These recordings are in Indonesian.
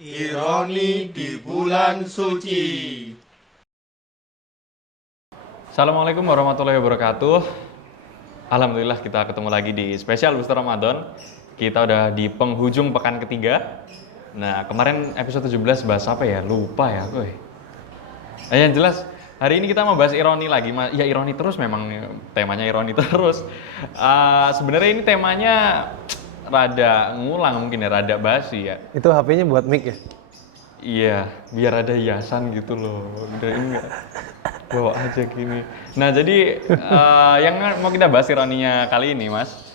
Ironi di bulan suci. Assalamualaikum warahmatullahi wabarakatuh. Alhamdulillah kita ketemu lagi di spesial Booster Ramadan. Kita udah di penghujung pekan ketiga. Nah, kemarin episode 17 bahas apa ya? Lupa ya gue. Yang jelas hari ini kita mau bahas ironi lagi. Ya ironi terus, memang temanya ironi terus. Sebenarnya ini temanya rada ngulang mungkin ya, rada basi ya. Itu HP-nya buat mic ya? Iya, biar ada hiasan gitu loh. Udah enggak bawa aja gini. Nah, jadi yang mau kita bahas ironinya kali ini, Mas.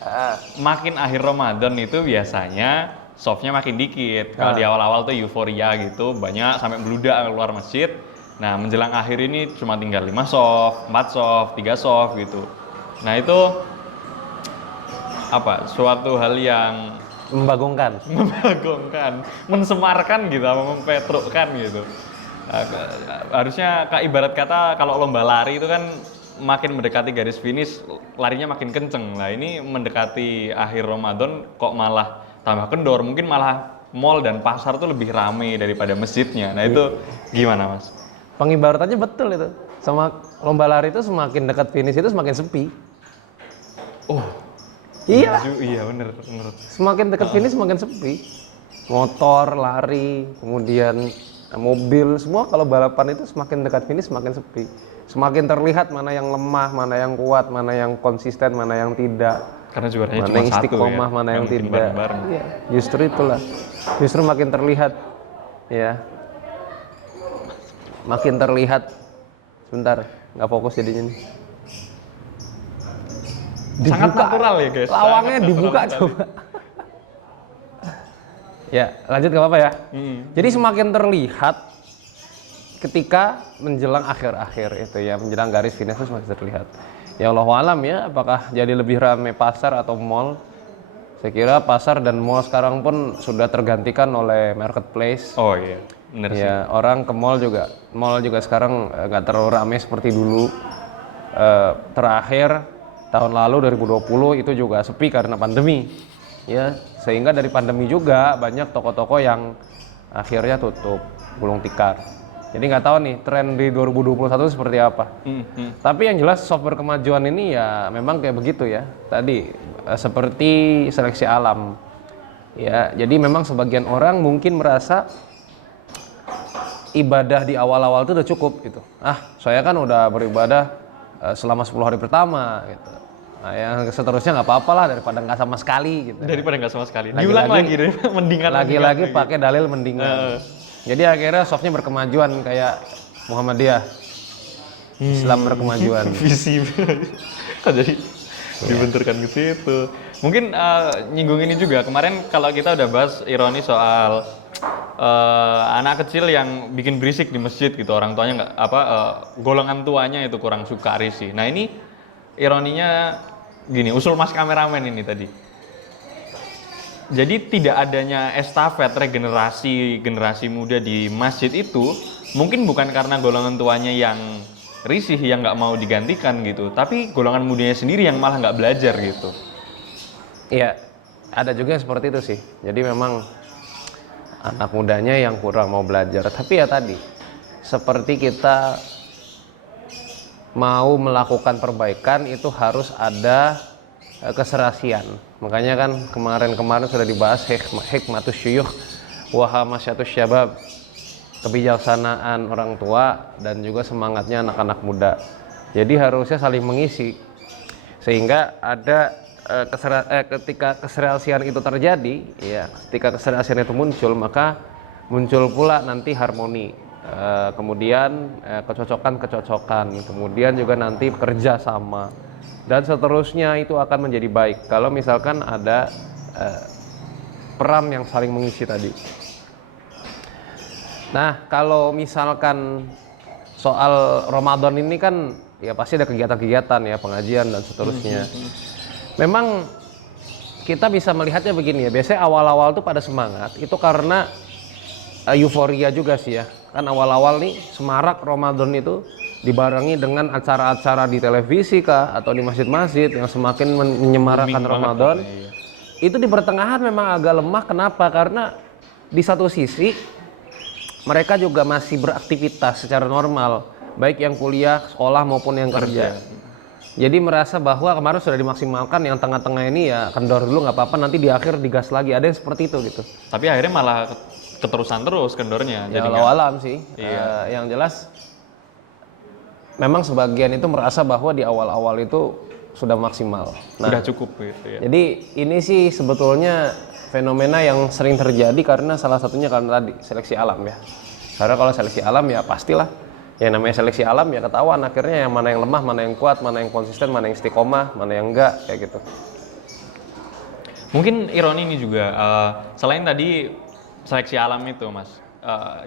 Makin akhir Ramadan itu biasanya softnya makin dikit. Kalau di awal-awal tuh euforia gitu, banyak sampai beludak keluar masjid. Nah, menjelang akhir ini cuma tinggal 5 soft, 4 soft, 3 soft gitu. Nah, itu apa? Suatu hal yang Membagongkan. membagongkan, mensemarkan gitu, mempetrukkan gitu. Harusnya ibarat kata kalau lomba lari itu kan makin mendekati garis finish larinya makin kenceng. Nah ini mendekati akhir Ramadan kok malah tambah kendor, mungkin malah mall dan pasar tuh lebih ramai daripada masjidnya. Nah itu gimana Mas? Pengibaratannya betul itu. Sama lomba lari itu semakin dekat finish itu semakin sepi. Oh Iya. iya bener. Semakin dekat finish semakin sepi. Motor, lari, kemudian mobil, semua kalau balapan itu semakin dekat finish semakin sepi. Semakin terlihat mana yang lemah, mana yang kuat, mana yang konsisten, mana yang tidak. Karena juaranya Mana cuma yang satu istiqomah, ya, mana yang bikin tidak. bareng-bareng. Iya, justru itulah. Justru makin terlihat, ya. Makin terlihat. Sebentar, nggak fokus jadinya nih. Sangat natural ya guys. Lawangnya Sangat dibuka natural sekali. coba. Ya, lanjut gak apa-apa ya. Jadi semakin terlihat ketika menjelang akhir-akhir itu ya, menjelang garis finish itu semakin terlihat. Ya Allah alam ya, apakah jadi lebih ramai pasar atau mall? Saya kira pasar dan mall sekarang pun sudah tergantikan oleh marketplace. Oh iya, bener sih. Ya, orang ke mall juga sekarang nggak terlalu ramai seperti dulu. Terakhir tahun lalu 2020 itu juga sepi karena pandemi. Ya, sehingga dari pandemi juga banyak toko-toko yang akhirnya tutup, gulung tikar. Jadi nggak tahu nih tren di 2021 seperti apa. Tapi yang jelas software kemajuan ini ya memang kayak begitu ya. Tadi seperti seleksi alam. Ya, jadi memang sebagian orang mungkin merasa ibadah di awal-awal itu udah cukup gitu. Saya kan udah beribadah selama 10 hari pertama gitu. Nah, yang seterusnya nggak apa-apa lah daripada nggak sama sekali gitu. Daripada nggak sama sekali. Diulang lagi deh, mendingan lagi pakai dalil mendingan. Jadi akhirnya softnya berkemajuan kayak Muhammadiyah. Islam berkemajuan. Visi. Kok jadi dibenturkan ke situ. Mungkin nyinggung ini juga. Kemarin kalau kita udah bahas ironi soal anak kecil yang bikin berisik di masjid gitu, orang tuanya nggak golongan tuanya itu kurang suka risih. Nah ini ironinya gini, usul Mas kameramen ini tadi. Jadi tidak adanya estafet generasi muda di masjid itu mungkin bukan karena golongan tuanya yang risih yang nggak mau digantikan gitu, tapi golongan mudanya sendiri yang malah nggak belajar gitu. Iya, ada juga yang seperti itu sih. Jadi memang anak mudanya yang kurang mau belajar. Tapi ya tadi, seperti kita mau melakukan perbaikan itu harus ada keserasian. Makanya kan kemarin sudah dibahas hikmatus syuyukh wa hamasyatus syabab, kebijaksanaan orang tua dan juga semangatnya anak-anak muda. Jadi harusnya saling mengisi sehingga ada ketika keserasian itu terjadi, ya, ketika keserasian itu muncul maka muncul pula nanti harmoni. Kemudian kecocokan, kemudian juga nanti kerjasama dan seterusnya itu akan menjadi baik kalau misalkan ada peran yang saling mengisi tadi. Nah, kalau misalkan soal Ramadan ini kan ya pasti ada kegiatan-kegiatan ya, pengajian dan seterusnya. Memang kita bisa melihatnya begini ya, biasanya awal-awal tuh pada semangat itu karena euforia juga sih ya. Kan awal-awal nih semarak Ramadan itu dibarengi dengan acara-acara di televisi kah atau di masjid-masjid yang semakin menyemarakan Ramadan. Itu di pertengahan memang agak lemah. Kenapa? Karena di satu sisi mereka juga masih beraktivitas secara normal, baik yang kuliah, sekolah maupun yang kerja. Jadi merasa bahwa kemarin sudah dimaksimalkan, yang tengah-tengah ini ya kendor dulu nggak apa-apa, nanti di akhir digas lagi. Ada yang seperti itu gitu. Tapi akhirnya malah keterusan terus kendornya. Ya Jadi walau alam sih. Iya. Yang jelas memang sebagian itu merasa bahwa di awal-awal itu sudah maksimal. Nah, udah cukup gitu ya. jadi ini sih sebetulnya fenomena yang sering terjadi karena salah satunya karena tadi seleksi alam ya. Karena kalau seleksi alam ya pastilah yang namanya seleksi alam ya ketahuan akhirnya yang mana yang lemah, mana yang kuat, mana yang konsisten, mana yang istiqomah, mana yang enggak kayak gitu. Mungkin ironi ini juga selain tadi seleksi alam itu Mas,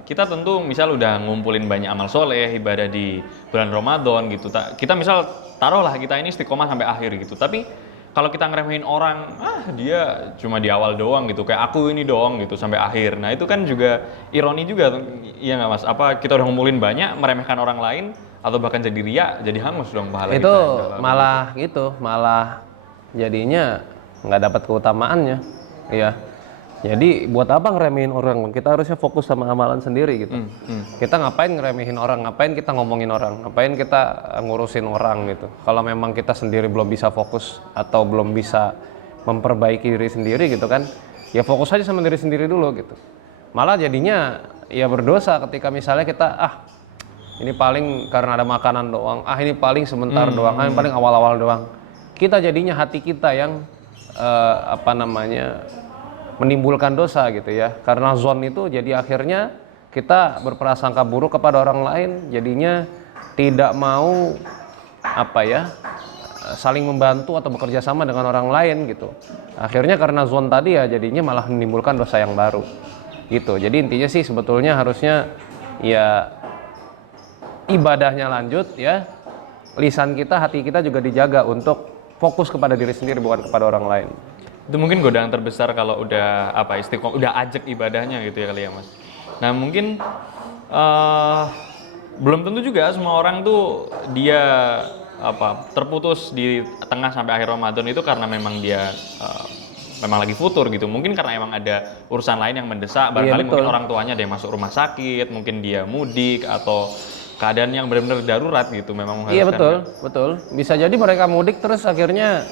kita tentu misal udah ngumpulin banyak amal soleh, ibadah di bulan Ramadan gitu. Kita misal taruhlah kita ini istiqomah sampai akhir gitu. Tapi kalau kita ngeremehin orang, dia cuma di awal doang gitu, kayak aku ini doang gitu sampai akhir. Nah itu kan juga ironi juga, iya nggak Mas? Apa kita udah ngumpulin banyak, meremehkan orang lain, atau bahkan jadi riya, jadi hangus dong pahala itu kita. malah gitu, malah jadinya nggak dapat keutamaannya, ya. Jadi buat apa ngeremehin orang? Kita harusnya fokus sama amalan sendiri gitu. Kita ngapain ngeremehin orang? Ngapain kita ngomongin orang? Ngapain kita ngurusin orang gitu? Kalau memang kita sendiri belum bisa fokus atau belum bisa memperbaiki diri sendiri gitu kan, ya fokus aja sama diri sendiri dulu gitu. Malah jadinya ya berdosa ketika misalnya kita ini paling karena ada makanan doang, ini paling sebentar doang, ini paling awal-awal doang. Kita jadinya hati kita yang menimbulkan dosa gitu ya, karena zon itu jadi akhirnya kita berprasangka buruk kepada orang lain, jadinya tidak mau saling membantu atau bekerja sama dengan orang lain gitu. Akhirnya karena zon tadi ya jadinya malah menimbulkan dosa yang baru gitu. Jadi intinya sih sebetulnya harusnya ya ibadahnya lanjut ya, lisan kita, hati kita juga dijaga untuk fokus kepada diri sendiri bukan kepada orang lain. Itu mungkin godaan terbesar kalau udah istiqomah, udah ajak ibadahnya gitu ya kali ya Mas. Nah mungkin belum tentu juga semua orang tuh dia terputus di tengah sampai akhir Ramadan itu karena memang dia memang lagi futur gitu. Mungkin karena emang ada urusan lain yang mendesak, barangkali mungkin orang tuanya ada yang masuk rumah sakit, mungkin dia mudik atau keadaan yang benar-benar darurat gitu memang mengharuskan. Iya betul. Bisa jadi mereka mudik terus akhirnya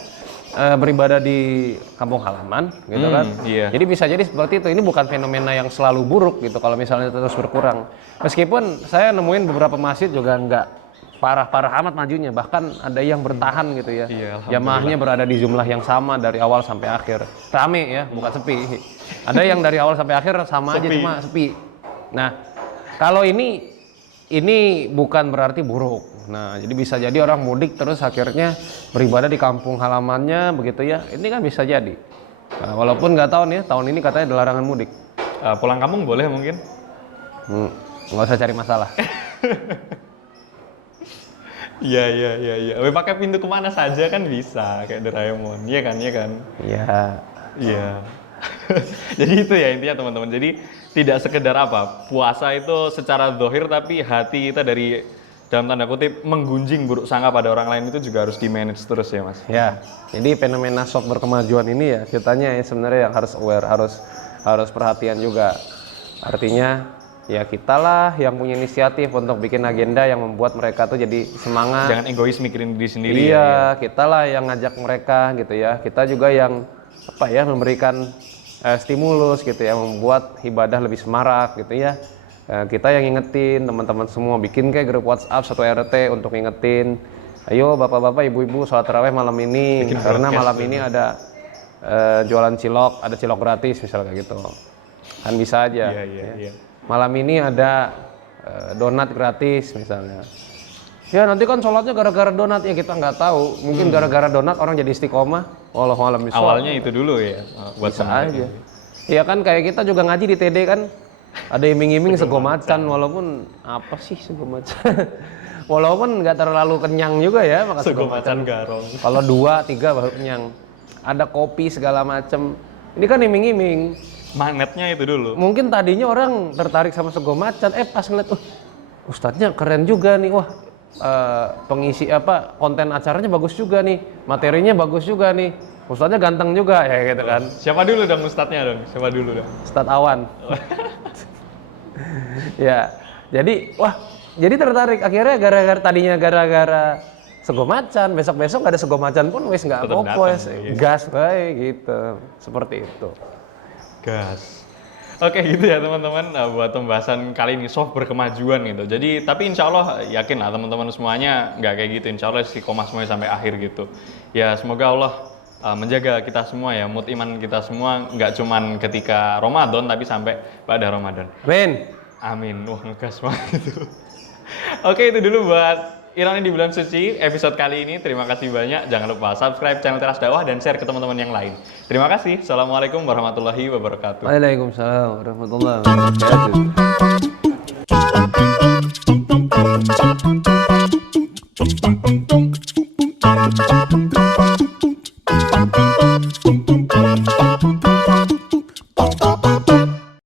beribadah di kampung halaman gitu kan. Iya. Jadi bisa jadi seperti itu. Ini bukan fenomena yang selalu buruk gitu kalau misalnya terus berkurang. Meskipun saya nemuin beberapa masjid juga nggak parah-parah amat majunya, bahkan ada yang bertahan gitu ya. Iya, jamaahnya berada di jumlah yang sama dari awal sampai akhir. Rame ya, bukan sepi. Ada yang dari awal sampai akhir sama aja cuma sepi. Nah, kalau ini bukan berarti buruk. Nah, jadi bisa jadi orang mudik terus akhirnya beribadah di kampung halamannya begitu ya. Ini kan bisa jadi. Nah, walaupun nggak tahu nih, tahun ini katanya ada larangan mudik. Pulang kampung boleh mungkin? Nggak usah cari masalah. Iya. Pakai pintu kemana saja kan bisa, kayak Doraemon. Iya kan? Iya. Jadi itu ya intinya teman-teman. Jadi tidak sekedar puasa itu secara zahir, tapi hati kita dari dalam tanda kutip menggunjing buruk sangka pada orang lain itu juga harus di-manage terus ya Mas. Ya, jadi fenomena shock berkemajuan ini ya ceritanya ya sebenarnya yang harus aware, harus perhatian juga. Artinya ya kitalah yang punya inisiatif untuk bikin agenda yang membuat mereka tuh jadi semangat. Jangan egois mikirin diri sendiri. Iya, kitalah yang ngajak mereka gitu ya. Kita juga yang memberikan stimulus gitu ya, membuat ibadah lebih semarak gitu ya. Kita yang ngingetin teman-teman semua, bikin kayak grup WhatsApp satu RT untuk ngingetin, ayo bapak-bapak, ibu-ibu sholat tarawih malam ini, bikin karena malam ini ada jualan cilok, ada cilok gratis misalnya kayak gitu, kan bisa aja. Iya. Malam ini ada donat gratis misalnya. Ya nanti kan sholatnya gara-gara donat ya, kita nggak tahu, mungkin gara-gara donat orang jadi istiqomah. Wallahu a'lam bishawab. Awalnya itu dulu ya, buat bisa aja. Iya kan kayak kita juga ngaji di TD kan. Ada iming-iming sego macan, walaupun apa sih sego macan? Walaupun nggak terlalu kenyang juga ya makan sego macan garong. Kalau 2-3 baru kenyang. Ada kopi segala macem. Ini kan iming-iming. Magnetnya itu dulu. Mungkin tadinya orang tertarik sama sego macan, pas ngeliat, ustadznya keren juga nih, wah pengisi konten acaranya bagus juga nih, materinya bagus juga nih. Ustadznya ganteng juga ya gitu kan. Siapa dulu dong ustadznya dong? Siapa dulu dong? Ustadz Awan. Ya, jadi tertarik akhirnya gara-gara sego macan, besok-besok ada sego macan pun wis nggak Tetep apa-apa, datang, gitu. gas baik gitu, seperti itu. Gas. Oke gitu ya teman-teman. Nah, buat pembahasan kali ini soft berkemajuan gitu. Jadi tapi insya Allah yakin lah teman-teman semuanya nggak kayak gitu. Insya Allah istiqomah semuanya sampai akhir gitu. Ya semoga Allah menjaga kita semua ya, mood iman kita semua nggak cuman ketika Ramadan tapi sampai pada Ramadan. Amin. Amin. Wah ngegas banget itu. Oke itu dulu buat Ironi di bulan suci episode kali ini. Terima kasih banyak. Jangan lupa subscribe channel Teras Dakwah dan share ke teman-teman yang lain. Terima kasih. Assalamualaikum warahmatullahi wabarakatuh. Waalaikumsalam warahmatullahi wabarakatuh.